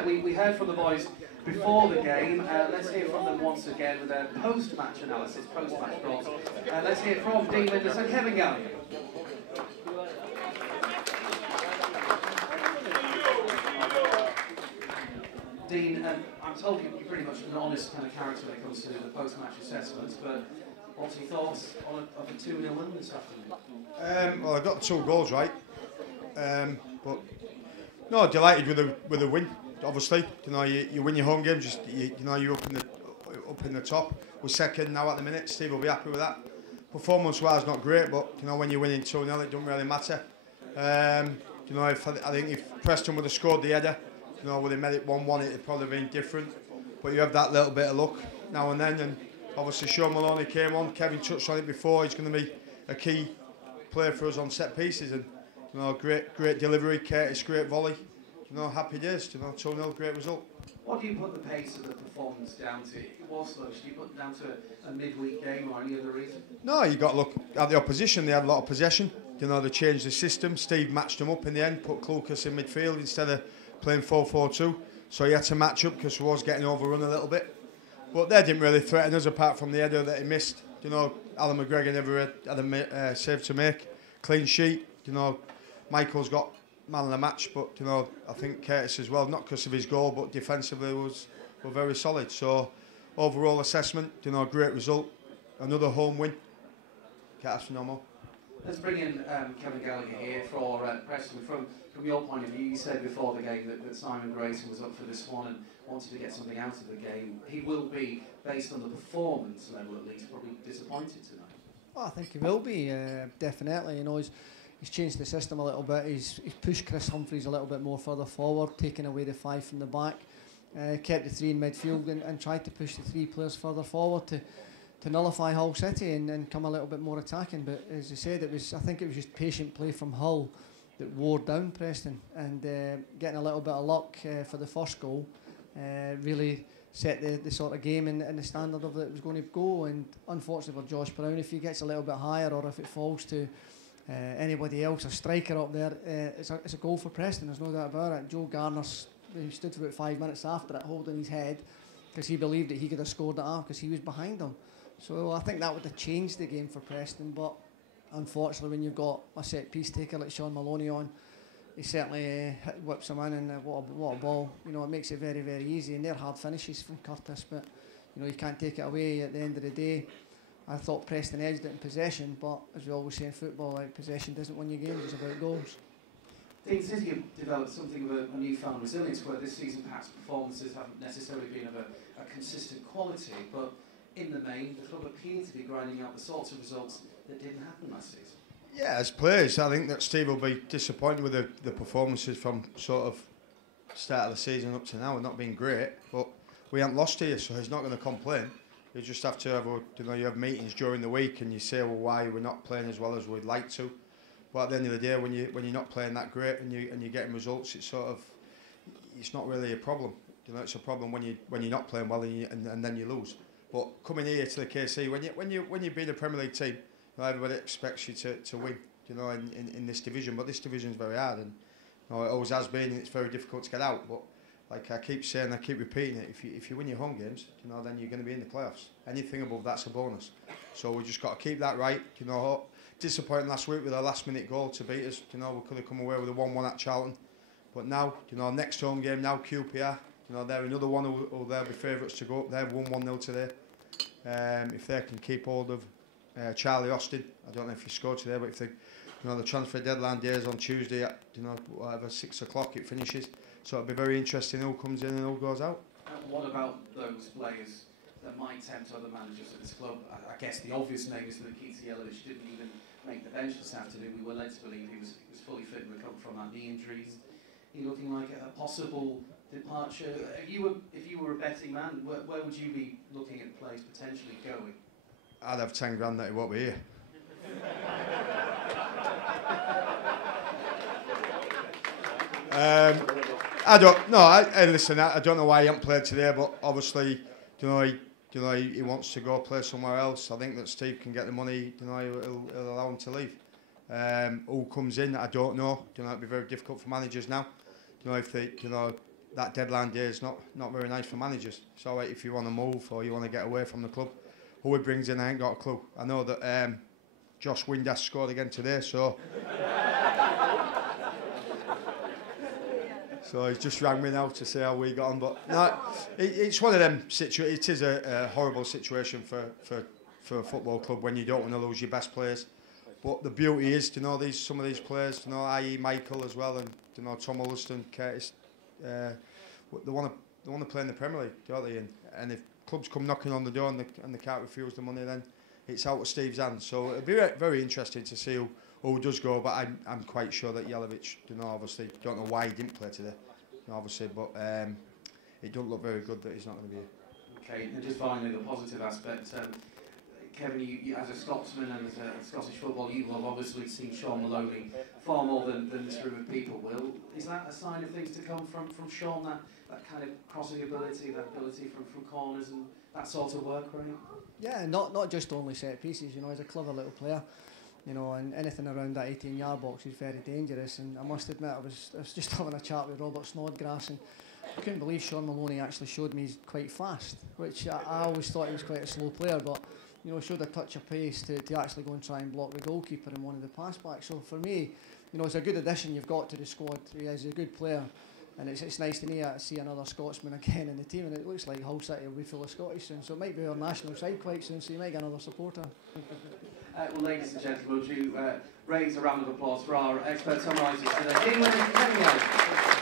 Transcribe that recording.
we heard from the boys before the game. Let's hear from them once again with their post-match analysis, post-match thoughts. Let's hear from Dean Windass and Kevin Gallacher. Dean, I'm told you're pretty much an honest kind of character when it comes to the post-match assessments, but what's your thoughts of a 2-0 win this afternoon? Well, I got the 2 goals right, but no, delighted with the win. Obviously, you win your home games. You're up in the top. We're second now at the minute. Steve will be happy with that. Performance-wise, not great, but when you're winning 2-0, it doesn't really matter. I think if Preston would have scored the header, would have made it 1-1, it'd probably been different. But you have that little bit of luck now and then, and obviously Sean Maloney came on. Kevin touched on it before. He's going to be a key player for us on set pieces, and great delivery. Curtis, great volley. Happy days. 2-0, great result. What do you put the pace of the performance down to? It was slow. Do you put it down to a midweek game or any other reason? No, you got to look at the opposition. They had a lot of possession. They changed the system. Steve matched them up in the end. Put Klukas in midfield instead of playing 4-4-2, so he had to match up because he was getting overrun a little bit. But they didn't really threaten us apart from the header that he missed. Alan McGregor never had a save to make. Clean sheet. Michael's got man of the match, but I think Curtis as well, not because of his goal, but defensively were very solid. So overall assessment, great result. Another home win. Can't ask for no more. Let's bring in Kevin Gallacher here for Preston. From your point of view, you said before the game that Simon Grayson was up for this one and wanted to get something out of the game. He will be, based on the performance level at least, probably disappointed tonight. Well, I think he will be, definitely. He's changed the system a little bit. He's pushed Chris Humphreys a little bit more further forward, taking away the 5 from the back, kept the 3 in midfield and tried to push the 3 players further forward to nullify Hull City and come a little bit more attacking. But as you said, I think it was just patient play from Hull that wore down Preston, and getting a little bit of luck for the first goal really set the sort of game and the standard of that it was going to go. And unfortunately for Josh Brown, if he gets a little bit higher or if it falls to anybody else, a striker up there, it's a goal for Preston, there's no doubt about it. Joe Garner stood for about 5 minutes after it holding his head because he believed that he could have scored it off because he was behind him. So I think that would have changed the game for Preston, but unfortunately when you've got a set piece taker like Sean Maloney on, he certainly whips him in, and what a ball. It makes it very, very easy, and they're hard finishes from Curtis, but you can't take it away at the end of the day. I thought Preston edged it in possession, but as we always say in football, possession doesn't win you games, it's about goals. Dean, City have developed something of a newfound resilience where this season perhaps performances haven't necessarily been of a consistent quality, but in the main, the club appear to be grinding out the sorts of results that didn't happen last season. Yeah, as players, I think that Steve will be disappointed with the performances from sort of start of the season up to now and not being great, but we haven't lost here, so he's not going to complain. You just have to have you have meetings during the week and you say, well, why we're not playing as well as we'd like to. But at the end of the day, when you're not playing that great and you're getting results, it's not really a problem. It's a problem when you're not playing well and then you lose. But coming here to the KC, when you beat a Premier League team, everybody expects you to win. In this division, but this division is very hard, and it always has been, and it's very difficult to get out. But like I keep saying, I keep repeating it. If you win your home games, then you're going to be in the playoffs. Anything above that's a bonus. So we just got to keep that right. Disappointing last week with a last-minute goal to beat us. We could have come away with a 1-1 at Charlton. But now, next home game now, QPR. They're another one who they'll be favourites to go up. They've won 1-0 today. If they can keep hold of Charlie Austin, I don't know if he scored today, but if they, the transfer deadline day is on Tuesday at 6 o'clock it finishes. So it'll be very interesting who comes in and who goes out. What about those players that might tempt other managers at this club? I guess the obvious name is that Keita Yelovich didn't even make the bench this afternoon. We were led to believe he was fully fit and recovered from that knee injury. Is he looking like a possible departure? If you were a betting man, where would you be looking at players potentially going? I'd have 10 grand that he won't be here. I don't know. Listen, I don't know why he hasn't played today, but obviously, he wants to go play somewhere else. I think that Steve can get the money. He'll allow him to leave. Who comes in, I don't know. It'll be very difficult for managers now. If they, that deadline day is not very nice for managers. It's all right if you want to move or you want to get away from the club. Who he brings in, I ain't got a clue. I know that Josh Windass scored again today, so so he's just rang me now to say how we got on. But no, it's one of them situations. It is a horrible situation for a football club when you don't want to lose your best players. But the beauty is to know some of these players, to know i.e. Michael as well, and to know Tom Ulliston, Curtis. They want to play in the Premier League, don't they? And if clubs come knocking on the door and they can't refuse the money, then it's out of Steve's hands. So it'll be very interesting to see who does go. But I'm quite sure that Jelavic, obviously, don't know why he didn't play today, obviously, but it doesn't look very good that he's not going to be here. Okay, and just finally, the positive aspect. Kevin, you as a Scotsman and as a Scottish football, you will have obviously seen Sean Maloney far more than this group of people will. Is that a sign of things to come from Sean, that kind of crossing ability, that ability from corners and that sort of work, right? Yeah, not just only set pieces, he's a clever little player, and anything around that 18-yard box is very dangerous. And I must admit, I was just having a chat with Robert Snodgrass, and I couldn't believe Sean Maloney actually showed me he's quite fast, which I always thought he was quite a slow player, but showed a touch of pace to actually go and try and block the goalkeeper in one of the pass backs. So for me, it's a good addition you've got to the squad. He is a good player, and it's nice to see another Scotsman again in the team. And it looks like Hull City will be full of Scottish soon, so it might be our national side quite soon. So you might get another supporter. Well, ladies and gentlemen, would you raise a round of applause for our expert summarisers today? England and Kenya.